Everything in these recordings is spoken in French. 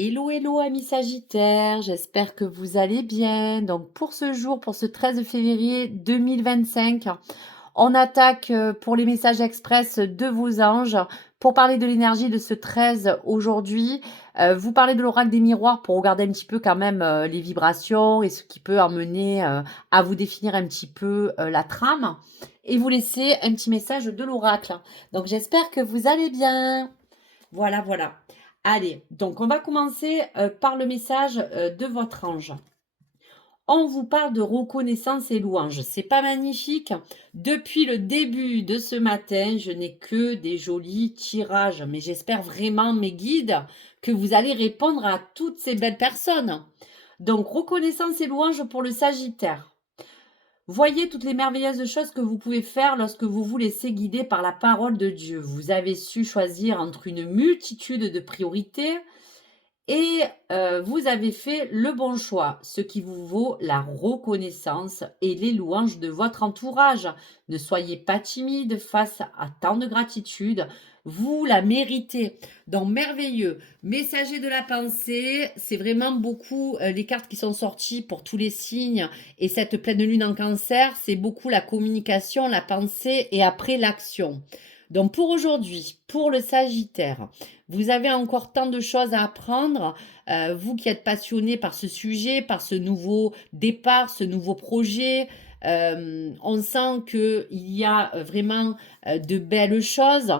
Hello, hello amis Sagittaires, j'espère que vous allez bien. Donc pour ce jour, pour ce 13 février 2025, on attaque pour les messages express de vos anges. Pour parler de l'énergie de ce 13 aujourd'hui, vous parlez de l'oracle des miroirs pour regarder un petit peu quand même les vibrations et ce qui peut emmener à vous définir un petit peu la trame. Et vous laisser un petit message de l'oracle. Donc j'espère que vous allez bien. Voilà, voilà. Allez, donc on va commencer par le message de votre ange. On vous parle de reconnaissance et louange. C'est pas magnifique? Depuis le début de ce matin, je n'ai que des jolis tirages, mais j'espère vraiment, mes guides, que vous allez répondre à toutes ces belles personnes. Donc, reconnaissance et louange pour le Sagittaire. Voyez toutes les merveilleuses choses que vous pouvez faire lorsque vous vous laissez guider par la parole de Dieu. Vous avez su choisir entre une multitude de priorités et vous avez fait le bon choix, ce qui vous vaut la reconnaissance et les louanges de votre entourage. Ne soyez pas timide face à tant de gratitude, vous la méritez. Donc merveilleux, messager de la pensée, c'est vraiment beaucoup les cartes qui sont sorties pour tous les signes et cette pleine lune en cancer, c'est beaucoup la communication, la pensée et après l'action. Donc pour aujourd'hui, pour le Sagittaire, vous avez encore tant de choses à apprendre, vous qui êtes passionné par ce sujet, par ce nouveau départ, ce nouveau projet. On sent qu'il y a vraiment de belles choses.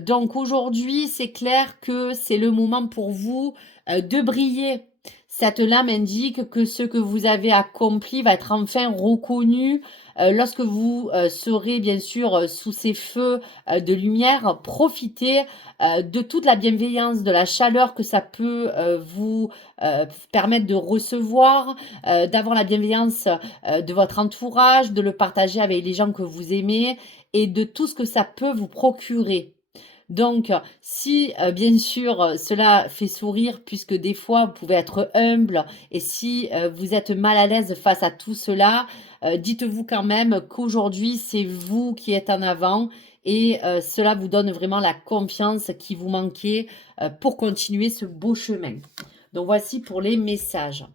Donc aujourd'hui, c'est clair que c'est le moment pour vous de briller. Cette lame indique que ce que vous avez accompli va être enfin reconnu lorsque vous serez bien sûr sous ces feux de lumière. Profitez de toute la bienveillance, de la chaleur que ça peut vous permettre de recevoir, d'avoir la bienveillance de votre entourage, de le partager avec les gens que vous aimez et de tout ce que ça peut vous procurer. Donc, si bien sûr cela fait sourire, puisque des fois vous pouvez être humble, et si vous êtes mal à l'aise face à tout cela, dites-vous quand même qu'aujourd'hui c'est vous qui êtes en avant et cela vous donne vraiment la confiance qui vous manquait pour continuer ce beau chemin. Donc voici pour les messages.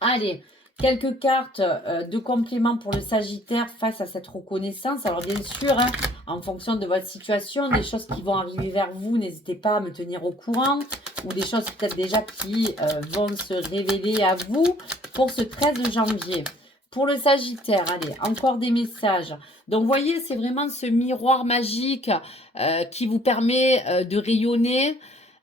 Allez, quelques cartes de complément pour le Sagittaire face à cette reconnaissance. Alors bien sûr, hein, en fonction de votre situation, des choses qui vont arriver vers vous, n'hésitez pas à me tenir au courant. Ou des choses peut-être déjà qui vont se révéler à vous pour ce 13 janvier. Pour le Sagittaire, allez, encore des messages. Donc, vous voyez, c'est vraiment ce miroir magique qui vous permet de rayonner.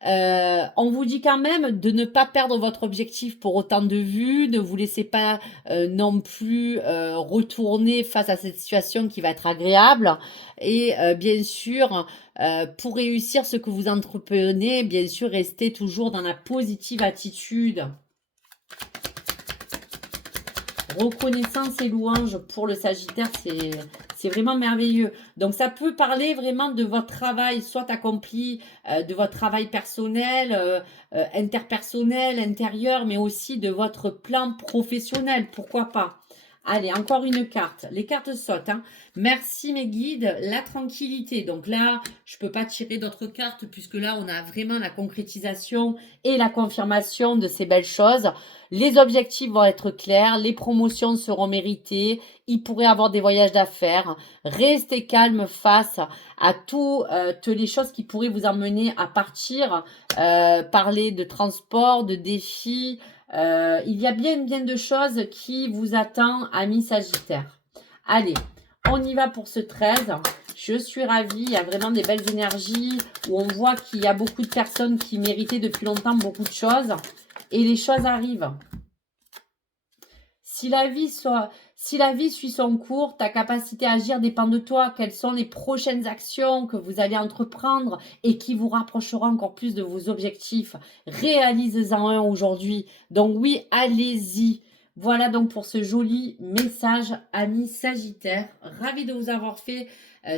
On vous dit quand même de ne pas perdre votre objectif pour autant de vues, ne vous laissez pas non plus retourner face à cette situation qui va être agréable. Et bien sûr, pour réussir ce que vous entreprenez, bien sûr, restez toujours dans la positive attitude. Reconnaissance et louange pour le Sagittaire, c'est vraiment merveilleux. Donc, ça peut parler vraiment de votre travail, soit accompli, de votre travail personnel, interpersonnel, intérieur, mais aussi de votre plan professionnel, pourquoi pas. Allez, encore une carte. Les cartes sautent. Hein. Merci mes guides. La tranquillité. Donc là, je ne peux pas tirer d'autres cartes puisque là, on a vraiment la concrétisation et la confirmation de ces belles choses. Les objectifs vont être clairs. Les promotions seront méritées. Il pourrait avoir des voyages d'affaires. Restez calme face à toutes les choses qui pourraient vous emmener à partir. Parler de transport, de défis. Il y a bien de choses qui vous attendent, amis Sagittaire. Allez, on y va pour ce 13. Je suis ravie, il y a vraiment des belles énergies où on voit qu'il y a beaucoup de personnes qui méritaient depuis longtemps beaucoup de choses. Et les choses arrivent. Si la vie suit son cours, ta capacité à agir dépend de toi. Quelles sont les prochaines actions que vous allez entreprendre et qui vous rapprocheront encore plus de vos objectifs? Réalisez-en un aujourd'hui. Donc oui, allez-y. Voilà donc pour ce joli message, amis Sagittaire. Ravi de vous avoir fait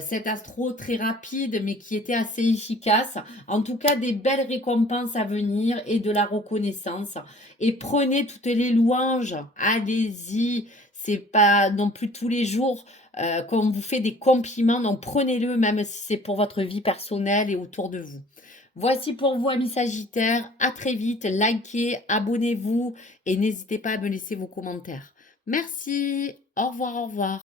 cet astro très rapide, mais qui était assez efficace. En tout cas, des belles récompenses à venir et de la reconnaissance. Et prenez toutes les louanges. Allez-y. C'est pas non plus tous les jours qu'on vous fait des compliments. Donc prenez-le, même si c'est pour votre vie personnelle et autour de vous. Voici pour vous, amis Sagittaires. À très vite. Likez, abonnez-vous et n'hésitez pas à me laisser vos commentaires. Merci. Au revoir, au revoir.